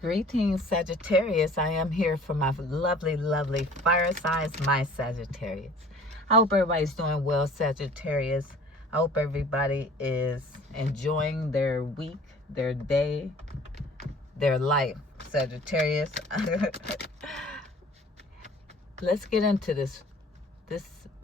Greetings, Sagittarius. I am here for my lovely, lovely fire signs, my Sagittarius. I hope everybody's doing well, Sagittarius. I hope everybody is enjoying their week, their day, their life, Sagittarius. Let's get into this.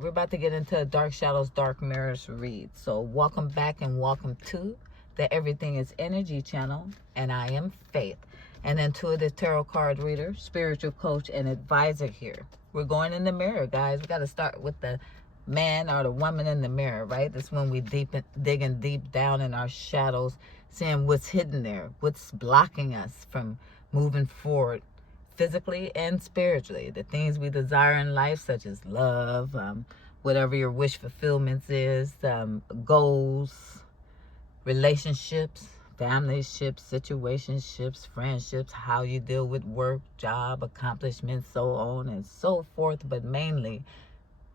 We're about to get into a Dark Shadows, Dark Mirrors read. So welcome back and welcome to the Everything is Energy channel. And I am Faith, an intuitive tarot card reader, spiritual coach, and advisor here. We're going in the mirror, guys. We got to start with the man or the woman in the mirror, right? That's when we digging deep down in our shadows, seeing what's hidden there, what's blocking us from moving forward physically and spiritually. The things we desire in life, such as love, whatever your wish fulfillment is, goals, relationships, family-ships, situationships, friendships, how you deal with work, job, accomplishments, so on and so forth, but mainly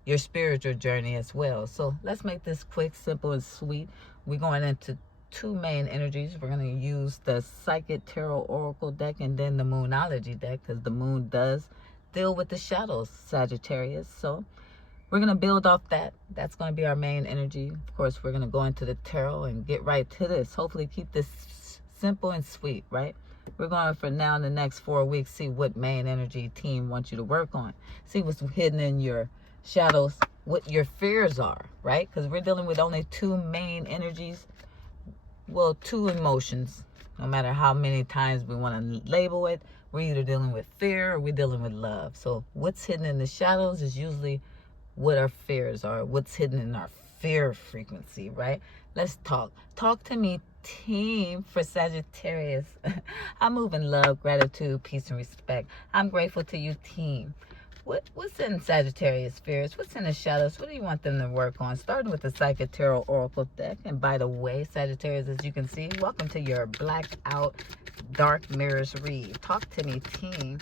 your spiritual journey as well. So let's make this quick, simple, and sweet. We're going into two main energies. We're going to use the Psychic Tarot Oracle deck and then the Moonology deck, because the moon does deal with the shadows, Sagittarius. So we're going to build off that. That's going to be our main energy. Of course, we're going to go into the tarot and get right to this. Hopefully keep this simple and sweet, right? We're going for now in the next 4 weeks, see what main energy team wants you to work on. See what's hidden in your shadows, what your fears are, right? Because we're dealing with only two main energies. Well, two emotions. No matter how many times we want to label it, we're either dealing with fear or we're dealing with love. So what's hidden in the shadows is usually what our fears are, what's hidden in our fear frequency, right? Let's talk. Talk to me, team, for Sagittarius. I move in love, gratitude, peace, and respect. I'm grateful to you, team. What's in Sagittarius fears? What's in the shadows? What do you want them to work on? Starting with the Psychic Tarot Oracle deck. And by the way, Sagittarius, as you can see, welcome to your Blackout Dark Mirrors read. Talk to me, team,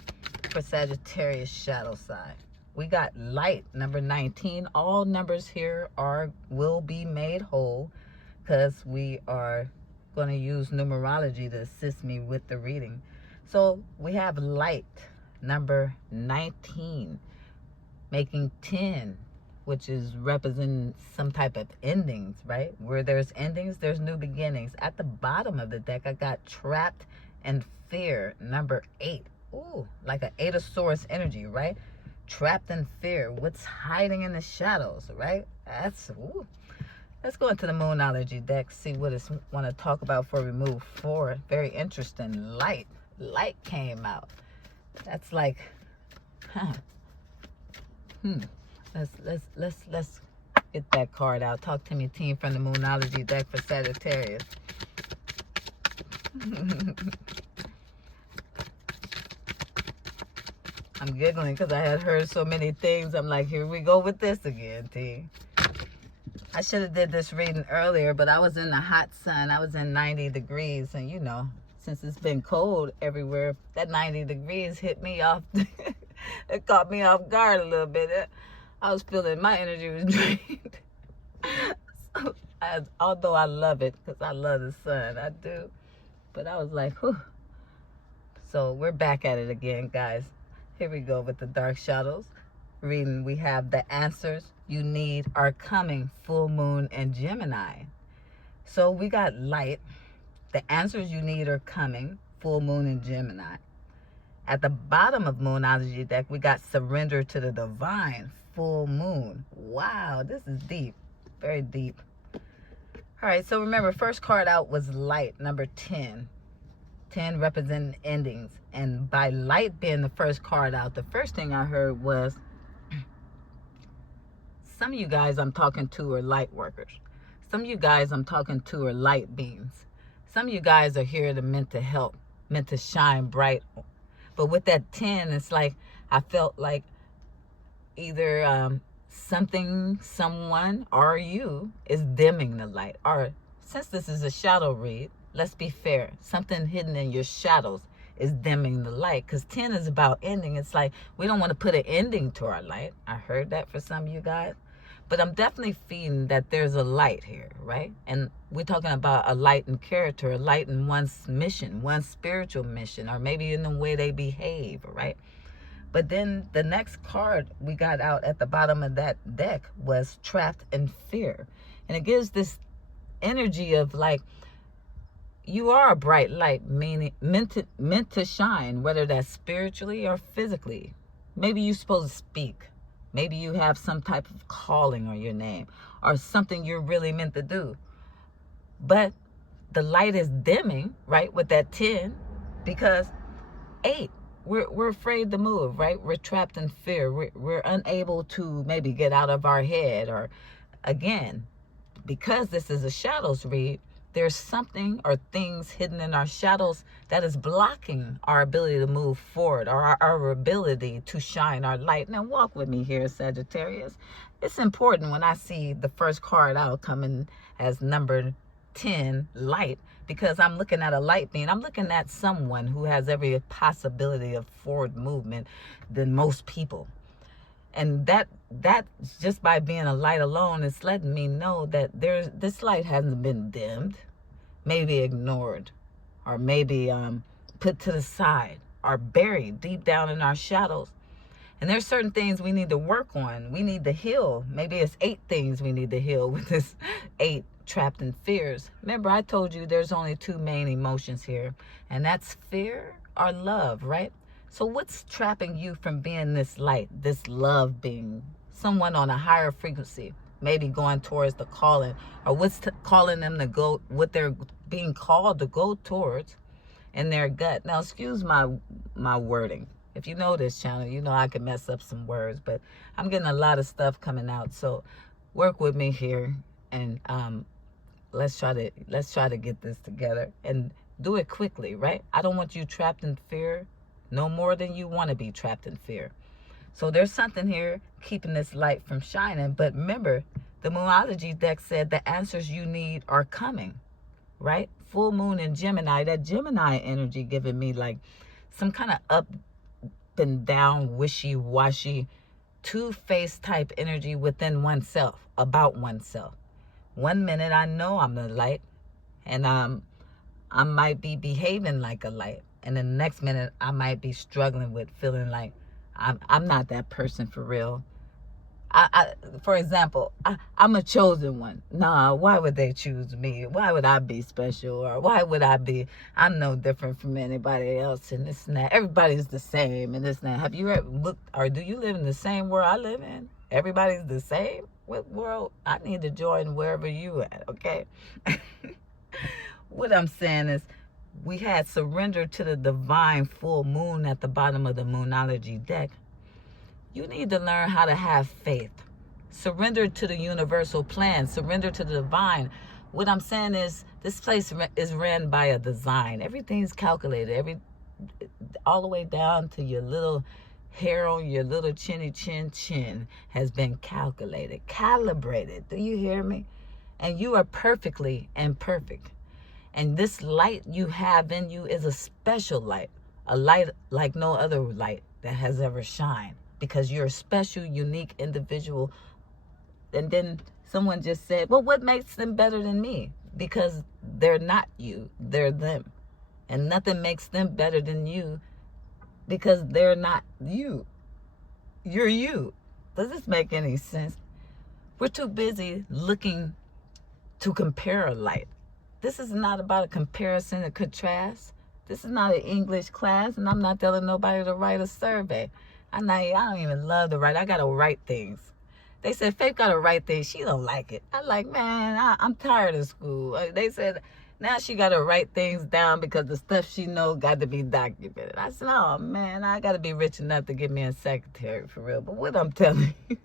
for Sagittarius shadow side. We got light, number 19. All numbers here will be made whole, because we are going to use numerology to assist me with the reading. So we have light, number 19, making 10, which is representing some type of endings, right? Where there's endings, there's new beginnings. At the bottom of the deck, I got trapped and fear, number 8. Ooh, like an 8 of Swords energy, right? Trapped in fear. What's hiding in the shadows, right? That's, ooh. Let's go into the Moonology deck, see what it's want to talk about before we move forward. Very interesting. Light came out. That's like, Let's get that card out. Talk to me, team, from the Moonology deck for Sagittarius. I'm giggling because I had heard so many things. I'm like, here we go with this again, team. I should have did this reading earlier, but I was in the hot sun. I was in 90 degrees, and you know, since it's been cold everywhere, that 90 degrees hit me off. It caught me off guard a little bit. I was feeling my energy was drained. So, although I love it, because I love the sun, I do. But I was like, whew. So we're back at it again, guys. Here we go with the Dark Shadows reading. We have the answers you need are coming, full moon and Gemini. So we got light. The answers you need are coming, full moon and Gemini. At the bottom of Moonology deck, we got surrender to the divine, full moon. Wow, this is deep, very deep. All right, so remember, first card out was light, number 10. 10 representing endings. And by light being the first card out, the first thing I heard was, some of you guys I'm talking to are light workers. Some of you guys I'm talking to are light beings. Some of you guys are here meant to help, meant to shine bright. But with that 10, it's like, I felt like either something, someone, or you is dimming the light. Or since this is a shadow read, let's be fair. Something hidden in your shadows is dimming the light, because 10 is about ending. It's like we don't want to put an ending to our light. I heard that for some of you guys. But I'm definitely feeding that there's a light here, right? And we're talking about a light in character, a light in one's mission, one's spiritual mission, or maybe in the way they behave, right? But then the next card we got out at the bottom of that deck was trapped in fear. And it gives this energy of like, you are a bright light, meaning meant to shine, whether that's spiritually or physically. Maybe you're supposed to speak. Maybe you have some type of calling on your name or something you're really meant to do. But the light is dimming, right, with that 10, because 8, we're afraid to move, right? We're trapped in fear. We're unable to maybe get out of our head, or again, because this is a shadows read, there's something or things hidden in our shadows that is blocking our ability to move forward, or our ability to shine our light. Now walk with me here, Sagittarius. It's important when I see the first card out coming as number 10, light, because I'm looking at a light being. I'm looking at someone who has every possibility of forward movement than most people. And that just by being a light alone is letting me know that this light hasn't been dimmed, maybe ignored, or maybe put to the side, or buried deep down in our shadows. And there's certain things we need to work on. We need to heal. Maybe it's 8 things we need to heal with this 8 trapped in fears. Remember, I told you there's only 2 main emotions here, and that's fear or love, right? So what's trapping you from being this light, this love being, someone on a higher frequency, maybe going towards the calling, or what's calling them to go, what they're being called to go towards in their gut? Now, excuse my wording. If you know this channel, you know I can mess up some words, but I'm getting a lot of stuff coming out. So work with me here, and let's try to get this together and do it quickly, right? I don't want you trapped in fear no more than you want to be trapped in fear. So there's something here keeping this light from shining. But remember, the Moonology deck said the answers you need are coming, right? Full moon in Gemini, that Gemini energy giving me like some kind of up and down, wishy-washy, two-faced type energy within oneself, about oneself. One minute I know I'm the light, and I might be behaving like a light. And then the next minute, I might be struggling with feeling like I'm not that person for real. For example, I'm a chosen one. Nah, why would they choose me? Why would I be special? Or why would I'm no different from anybody else, and this and that. Everybody's the same, and this and that. Have you ever looked, or do you live in the same world I live in? Everybody's the same? What world? I need to join wherever you at, okay? What I'm saying is, we had surrendered to the divine full moon at the bottom of the Moonology deck. You need to learn how to have faith. Surrender to the universal plan. Surrender to the divine. What I'm saying is, this place is ran by a design. Everything's calculated. All the way down to your little hair on your little chinny chin has been calculated, calibrated. Do you hear me? And you are perfectly imperfect. And this light you have in you is a special light, a light like no other light that has ever shined, because you're a special, unique individual. And then someone just said, well, what makes them better than me? Because they're not you, they're them. And nothing makes them better than you, because they're not you. You're you. Does this make any sense? We're too busy looking to compare a light. This is not about a comparison and contrast. This is not an English class, and I'm not telling nobody to write a survey. I don't even love to write. I got to write things. They said, Faith got to write things. She don't like it. I'm like, man, I'm tired of school. They said, now she got to write things down because the stuff she knows got to be documented. I said, oh, man, I got to be rich enough to get me a secretary for real. But what I'm telling you,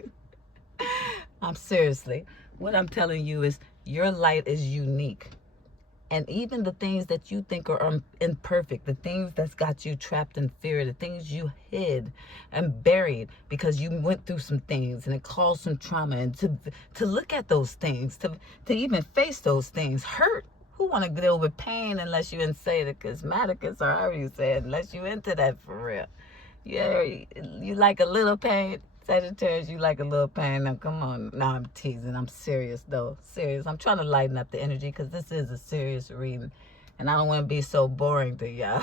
what I'm telling you is your light is unique. And even the things that you think are imperfect, the things that's got you trapped in fear, the things you hid and buried because you went through some things and it caused some trauma, and to look at those things, to even face those things, hurt. Who want to deal with pain unless you in sadisticus, or however you say it, unless you into that for real? Yeah, you like a little pain? Sagittarius, you like a little pain. Now, come on. No, I'm teasing. I'm serious, though. Serious. I'm trying to lighten up the energy because this is a serious reading. And I don't want to be so boring to y'all.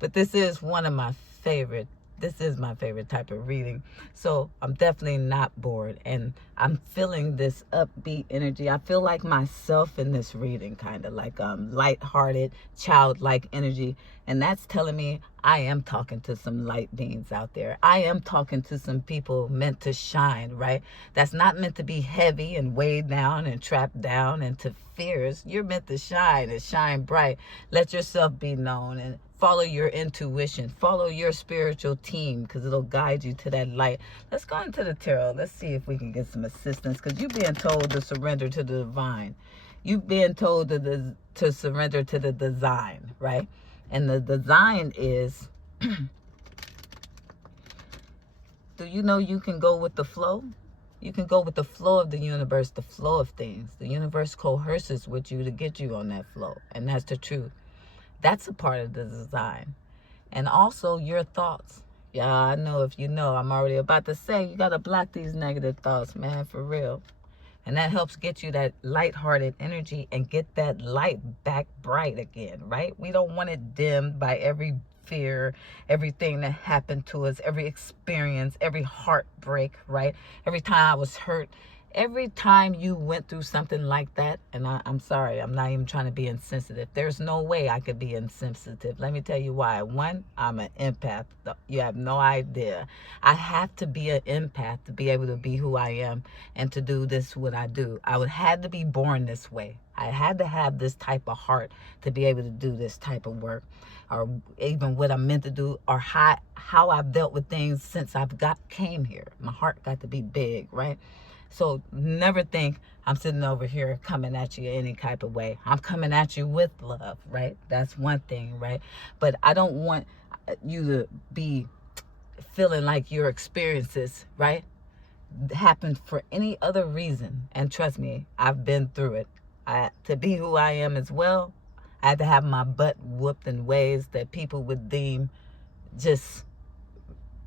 But this is one of my favorite. This is my favorite type of reading. So I'm definitely not bored. And I'm feeling this upbeat energy. I feel like myself in this reading, kind of like lighthearted, childlike energy. And that's telling me I am talking to some light beings out there. I am talking to some people meant to shine, right? That's not meant to be heavy and weighed down and trapped down into fears. You're meant to shine and shine bright. Let yourself be known and follow your intuition. Follow your spiritual team because it'll guide you to that light. Let's go into the tarot. Let's see if we can get some assistance because you're being told to surrender to the divine. You're being told to surrender to the design, right? And the design is, do you know you can go with the flow? You can go with the flow of the universe, the flow of things. The universe coerces with you to get you on that flow. And that's the truth. That's a part of the design. And also your thoughts. Yeah, I know if you know, I'm already about to say, you got to block these negative thoughts, man, for real. And that helps get you that lighthearted energy and get that light back bright again, right? We don't want it dimmed by every fear, everything that happened to us, every experience, every heartbreak, right? Every time I was hurt, every time you went through something like that, and I'm sorry, I'm not even trying to be insensitive. There's no way I could be insensitive. Let me tell you why. One, I'm an empath. You have no idea. I have to be an empath to be able to be who I am and to do this, what I do. I would had to be born this way. I had to have this type of heart to be able to do this type of work, or even what I'm meant to do, or how I've dealt with things since came here. My heart got to be big, right? So never think I'm sitting over here coming at you any type of way. I'm coming at you with love, right? That's one thing, right? But I don't want you to be feeling like your experiences, right, happened for any other reason. And trust me, I've been through it. To be who I am as well, I had to have my butt whooped in ways that people would deem just,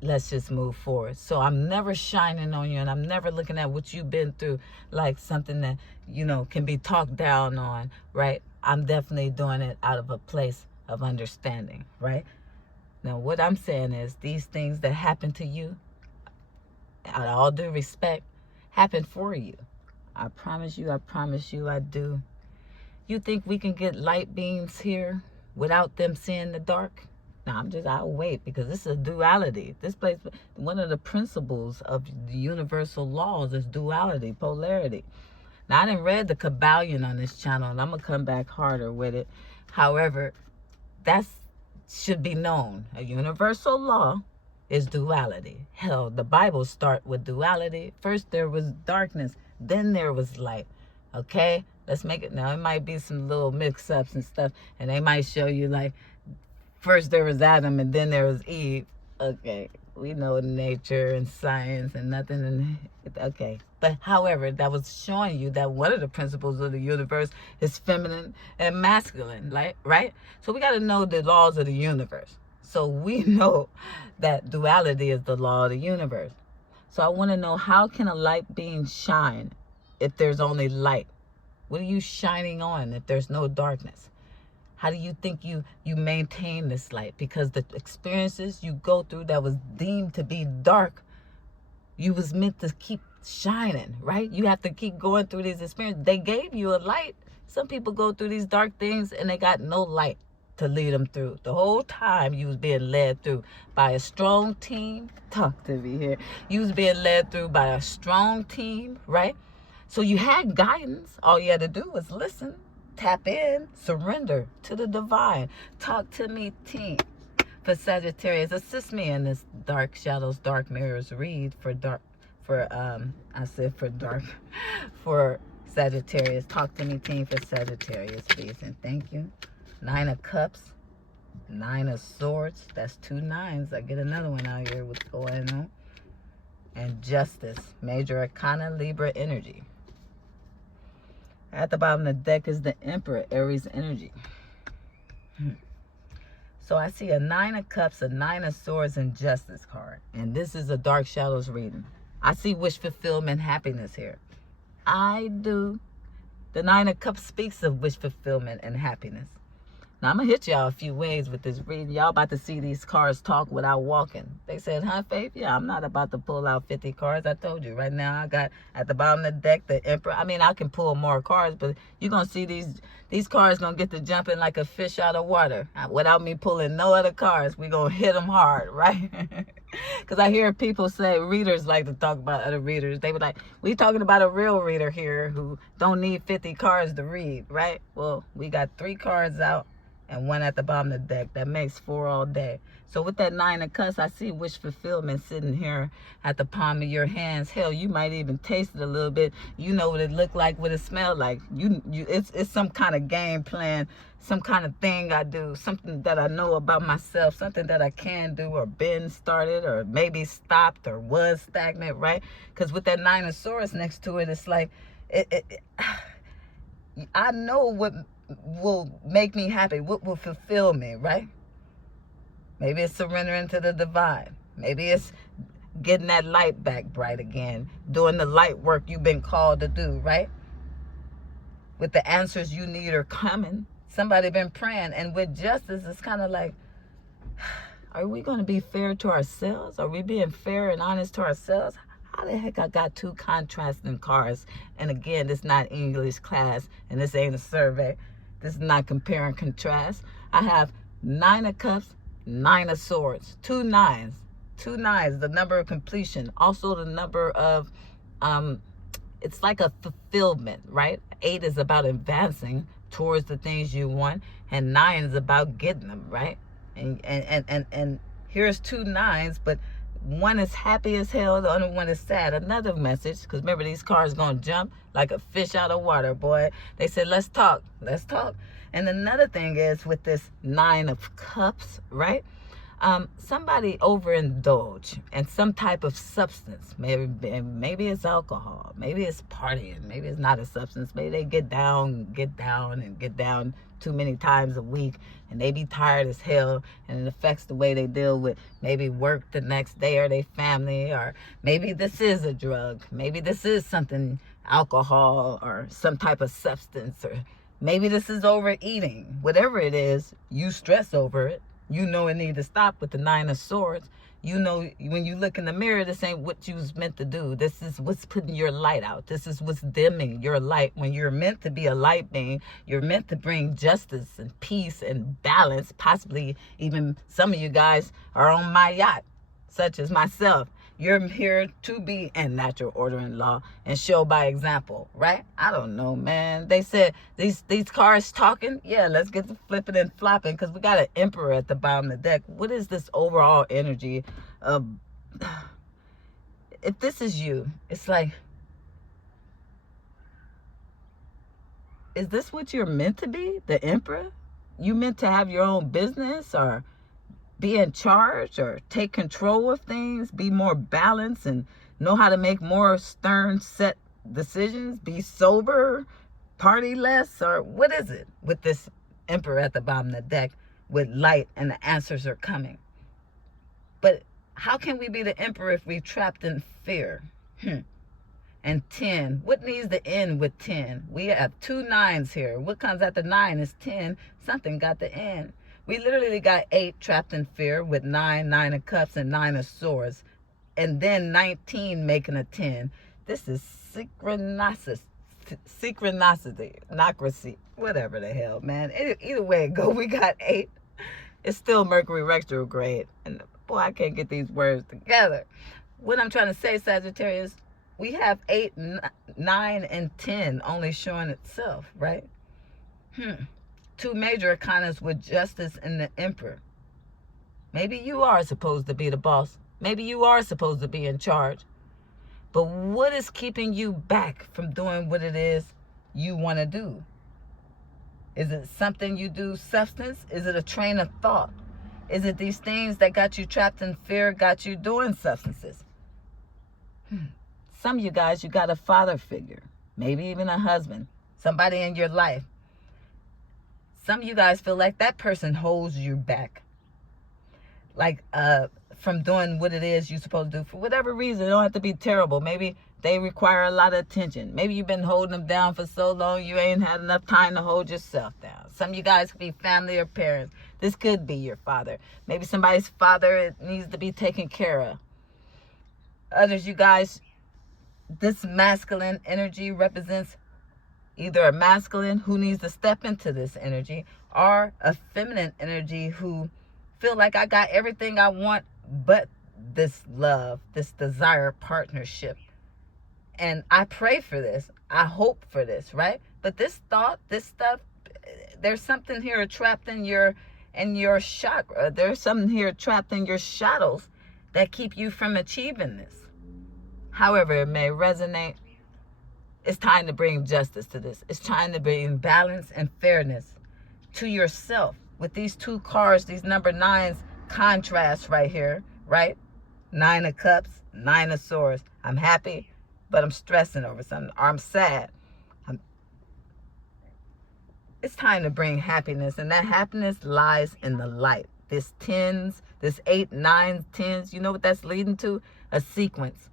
let's just move forward. So I'm never shining on you, and I'm never looking at what you've been through like something that, you know, can be talked down on, right? I'm definitely doing it out of a place of understanding, right? Now, what I'm saying is these things that happen to you, out of all due respect, happen for you. I promise you, I do. You think we can get light beams here without them seeing the dark? No, I'll wait, because this is a duality. This place, one of the principles of the universal laws is duality, polarity. Now, I didn't read the Kabbalion on this channel, and I'm going to come back harder with it. However, that should be known. A universal law is duality. Hell, the Bible starts with duality. First there was darkness, then there was light. Okay? Let's make it. Now, it might be some little mix-ups and stuff, and they might show you like, first there was Adam and then there was Eve. Okay, we know nature and science and nothing. Okay, but however, that was showing you that one of the principles of the universe is feminine and masculine, right? So we got to know the laws of the universe. So we know that duality is the law of the universe. So I want to know, how can a light being shine if there's only light? What are you shining on if there's no darkness? How do you think you maintain this light? Because the experiences you go through that was deemed to be dark, you was meant to keep shining, right? You have to keep going through these experiences. They gave you a light. Some people go through these dark things and they got no light to lead them through. The whole time you was being led through by a strong team. Talk to me here. You was being led through by a strong team, right? So you had guidance. All you had to do was listen. Tap in, surrender to the divine. Talk to me, team. For Sagittarius, assist me in this dark shadows, dark mirrors read for Sagittarius. Talk to me, team, for Sagittarius, please, and thank you. 9 of Cups, 9 of Swords. That's 2 9s. I get another one out here. What's going on? And Justice, Major Arcana, Libra energy. At the bottom of the deck is the Emperor, Aries energy. So I see a 9 of Cups, a 9 of Swords, and Justice card. And this is a Dark Shadows reading. I see wish fulfillment, happiness here. I do. The 9 of Cups speaks of wish fulfillment and happiness. Now, I'm going to hit y'all a few ways with this reading. Y'all about to see these cards talk without walking. They said, huh, Faith? Yeah, I'm not about to pull out 50 cards. I told you. Right now, I got at the bottom of the deck, the Emperor. I mean, I can pull more cards, but you're going to see these cards going to get to jumping like a fish out of water. Without me pulling no other cards, we're going to hit them hard, right? Because I hear people say, readers like to talk about other readers. They be like, we talking about a real reader here who don't need 50 cards to read, right? Well, we got 3 cards out and 1 at the bottom of the deck. That makes 4 all day. So with that 9 of Cups, I see wish fulfillment sitting here at the palm of your hands. Hell, you might even taste it a little bit. You know what it looked like, what it smelled like. It's some kind of game plan, some kind of thing I do, something that I know about myself, something that I can do or been started or maybe stopped or was stagnant, right? Because with that 9 of Swords next to it, it's like, I know what will make me happy, what will fulfill me, right? Maybe it's surrendering to the divine. Maybe it's getting that light back bright again, doing the light work you've been called to do, right? With the answers you need are coming. Somebody been praying. And with justice, it's kind of like, are we going to be fair to ourselves? Are we being fair and honest to ourselves? How the heck I got 2 contrasting cards? And again, this is not English class, and this ain't a survey. This is not compare and contrast. I have 9 of Cups, 9 of Swords, 2 9s. 2 9s, the number of completion. Also the number of, it's like a fulfillment, right? 8 is about advancing towards the things you want, and 9 is about getting them, right? And here's 2 9s, but 1 is happy as hell, the other 1 is sad. Another message, because remember, these cards gonna jump like a fish out of water, boy. They said, let's talk. And another thing is with this 9 of Cups, right? Somebody overindulge in some type of substance. Maybe it's alcohol. Maybe it's partying. Maybe it's not a substance. Maybe they get down too many times a week, and they be tired as hell, and it affects the way they deal with maybe work the next day or their family, or maybe this is a drug. Maybe this is something, alcohol or some type of substance, or maybe this is overeating. Whatever it is, you stress over it. You know it need to stop with the 9 of Swords. You know, when you look in the mirror, this ain't what you was meant to do. This is what's putting your light out. This is what's dimming your light. When you're meant to be a light being, you're meant to bring justice and peace and balance. Possibly even some of you guys are on my yacht, such as myself. You're here to be in natural order and law and show by example, right? I don't know, man. They said these cards talking. Yeah, let's get to flipping and flopping, because we got an Emperor at the bottom of the deck. What is this overall energy of, if this is you, it's like, is this what you're meant to be, the Emperor? You meant to have your own business, or be in charge, or take control of things, be more balanced, and know how to make more stern set decisions, be sober, party less, or what is it with this Emperor at the bottom of the deck with light and the answers are coming? But how can we be the Emperor if we're trapped in fear? And 10, what needs to end with 10? We have 2 9s here. What comes after 9 is 10. Something got to end. We literally got 8 trapped in fear with 9, 9 of Cups, and 9 of Swords. And then 19 making a 10. This is synchronicity, whatever the hell, man. Either way it go, we got 8. It's still Mercury retrograde. And boy, I can't get these words together. What I'm trying to say, Sagittarius, we have 8, 9, and 10 only showing itself, right? 2 major arcanas with justice and the Emperor. Maybe you are supposed to be the boss. Maybe you are supposed to be in charge. But what is keeping you back from doing what it is you want to do? Is it something you do, substance? Is it a train of thought? Is it these things that got you trapped in fear, got you doing substances? Some of you guys, you got a father figure, maybe even a husband, somebody in your life. Some of you guys feel like that person holds you back. like from doing what it is you're supposed to do for whatever reason. It don't have to be terrible. Maybe they require a lot of attention. Maybe you've been holding them down for so long you ain't had enough time to hold yourself down. Some of you guys could be family or parents. This could be your father. Maybe somebody's father needs to be taken care of. Others, you guys, this masculine energy represents either a masculine who needs to step into this energy or a feminine energy who feel like I got everything I want but this love, this desire partnership. And I pray for this. I hope for this, right? But this thought, this stuff, there's something here trapped in your chakra. There's something here trapped in your shadows that keep you from achieving this. However it may resonate, it's time to bring justice to this. It's time to bring balance and fairness to yourself. With these two cards, these number 9s contrast right here, right? 9 of Cups, 9 of Swords. I'm happy, but I'm stressing over something. Or I'm sad. It's time to bring happiness, and that happiness lies in the light. This 10s, this 8, 9, 10s, you know what that's leading to? A sequence.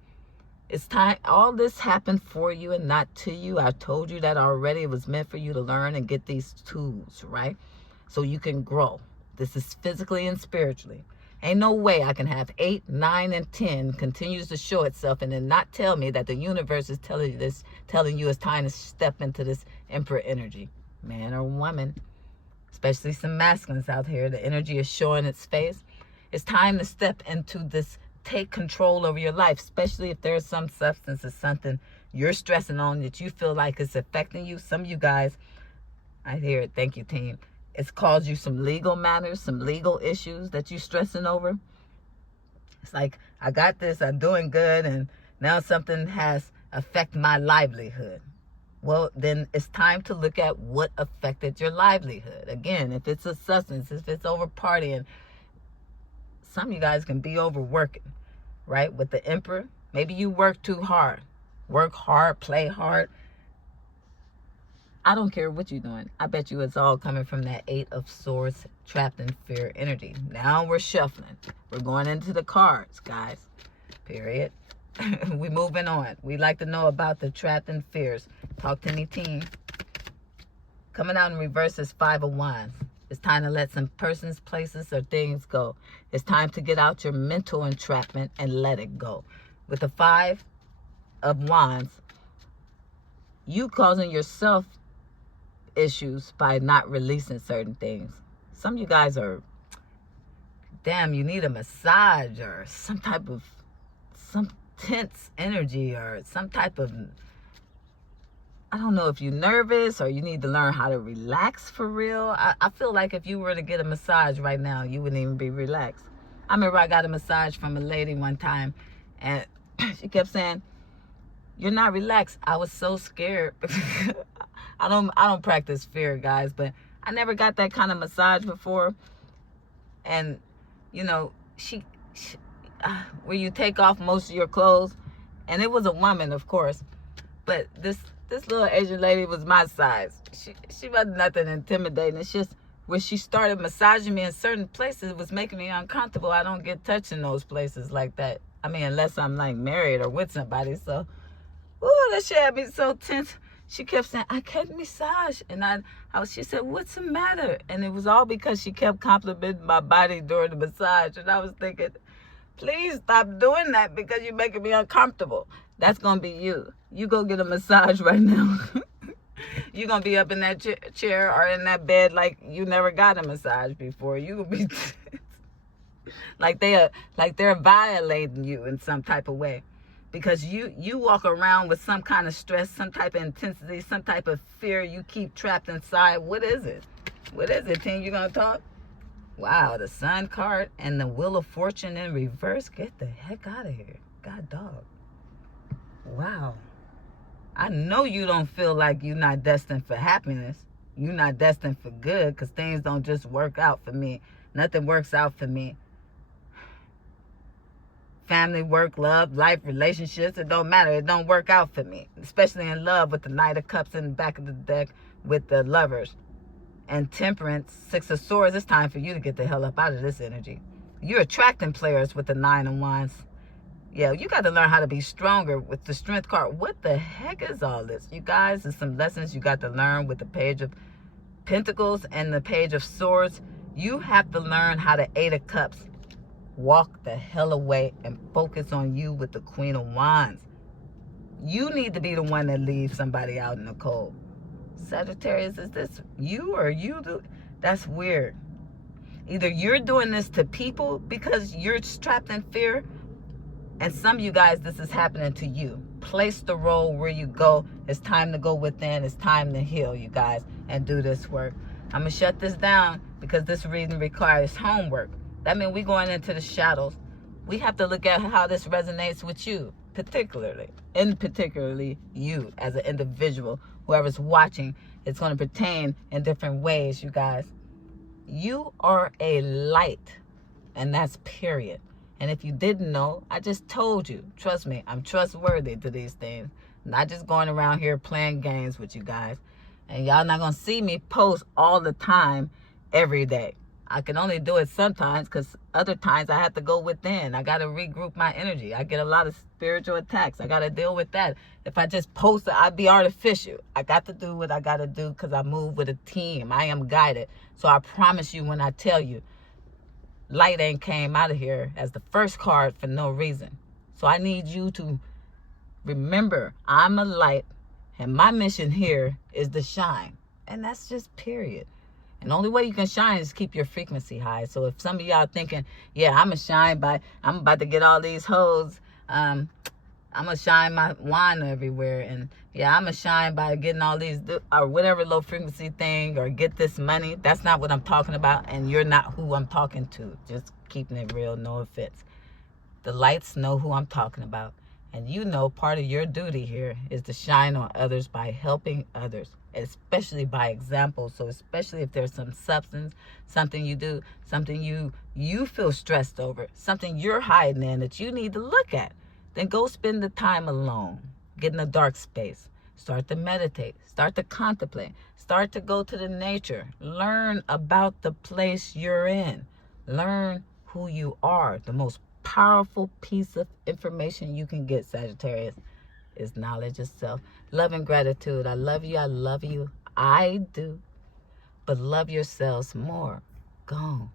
It's time. All this happened for you and not to you. I told you that already. It was meant for you to learn and get these tools, right? So you can grow. This is physically and spiritually. Ain't no way I can have 8, 9, and 10 continues to show itself and then not tell me that the universe is telling you it's time to step into this Emperor energy. Man or woman, especially some masculines out here, the energy is showing its face. It's time to step into this, take control over your life, especially if there's some substance or something you're stressing on that you feel like it's affecting you. Some of you guys, I hear it, thank you team, it's caused you some legal matters, some legal issues that you're stressing over. It's like, I got this, I'm doing good, and now something has affected my livelihood. Well, then it's time to look at what affected your livelihood. Again, if it's a substance, if it's over partying, some of you guys can be overworking, right? With the Emperor, maybe you work too hard. Work hard, play hard. I don't care what you're doing. I bet you it's all coming from that 8 of Swords, trapped in fear energy. Now we're shuffling. We're going into the cards, guys. Period. We moving on. We like to know about the trapped in fears. Talk to me, team. Coming out in reverse is 5 of Wands. It's time to let some persons, places, or things go. It's time to get out your mental entrapment and let it go. With the 5 of Wands, you causing yourself issues by not releasing certain things. Some of you guys are, damn, you need a massage or some type of, some tense energy or some type of, I don't know if you're nervous or you need to learn how to relax for real. I feel like if you were to get a massage right now, you wouldn't even be relaxed. I remember I got a massage from a lady one time and she kept saying, "You're not relaxed." I was so scared. I don't practice fear, guys, but I never got that kind of massage before. And you know, she where you take off most of your clothes, and it was a woman, of course, but this little Asian lady was my size. She wasn't nothing intimidating. It's just when she started massaging me in certain places, it was making me uncomfortable. I don't get touched in those places like that. I mean, unless I'm like married or with somebody. So, ooh, that shit had me so tense. She kept saying, "I can't massage," and she said, "What's the matter?" And it was all because she kept complimenting my body during the massage, and I was thinking, please stop doing that because you're making me uncomfortable. That's going to be you. You go get a massage right now. You're going to be up in that chair or in that bed like you never got a massage before. You will be like they're violating you in some type of way. Because you walk around with some kind of stress, some type of intensity, some type of fear you keep trapped inside. What is it? What is it, team? You going to talk? Wow, the Sun card and the Wheel of Fortune in reverse. Get the heck out of here. God dog. Wow. I know you don't feel like you're not destined for happiness. You're not destined for good because things don't just work out for me. Nothing works out for me. Family, work, love, life, relationships, it don't matter. It don't work out for me. Especially in love with the Knight of Cups in the back of the deck with the Lovers. And Temperance, 6 of Swords, it's time for you to get the hell up out of this energy. You're attracting players with the 9 of Wands. Yeah, you got to learn how to be stronger with the Strength card. What the heck is all this? You guys, there's some lessons you got to learn with the Page of Pentacles and the Page of Swords. You have to learn how to 8 of Cups. Walk the hell away and focus on you with the Queen of Wands. You need to be the one that leaves somebody out in the cold. Sagittarius, is this you or you do? That's weird. Either you're doing this to people because you're trapped in fear, and some of you guys, this is happening to you. Place the role where you go. It's time to go within. It's time to heal, you guys, and do this work. I'm going to shut this down because this reading requires homework. That means we're going into the shadows. We have to look at how this resonates with you, particularly you as an individual. Whoever's watching, it's going to pertain in different ways, you guys. You are a light, and that's period. And if you didn't know, I just told you. Trust me, I'm trustworthy to these things. Not just going around here playing games with you guys. And y'all not going to see me post all the time, every day. I can only do it sometimes because other times I have to go within. I got to regroup my energy. I get a lot of spiritual attacks. I got to deal with that. If I just post it, I'd be artificial. I got to do what I got to do because I move with a team. I am guided. So I promise you when I tell you, light ain't came out of here as the first card for no reason. So I need you to remember I'm a light and my mission here is to shine. And that's just period. And the only way you can shine is keep your frequency high. So if some of y'all thinking, yeah, I'm going to shine by, I'm about to get all these hoes. I'm going to shine my wine everywhere. And yeah, I'm going to shine by getting all these, or whatever low frequency thing, or get this money. That's not what I'm talking about. And you're not who I'm talking to. Just keeping it real, no offense. The lights know who I'm talking about. And you know part of your duty here is to shine on others by helping others, especially by example. So especially if there's some substance, something you do, something you feel stressed over, something you're hiding in that you need to look at, then go spend the time alone. Get in a dark space. Start to meditate. Start to contemplate. Start to go to the nature. Learn about the place you're in. Learn who you are. The most powerful piece of information you can get, Sagittarius, is knowledge of self. Love and gratitude. I love you. I love you. I do. But love yourselves more. Gone.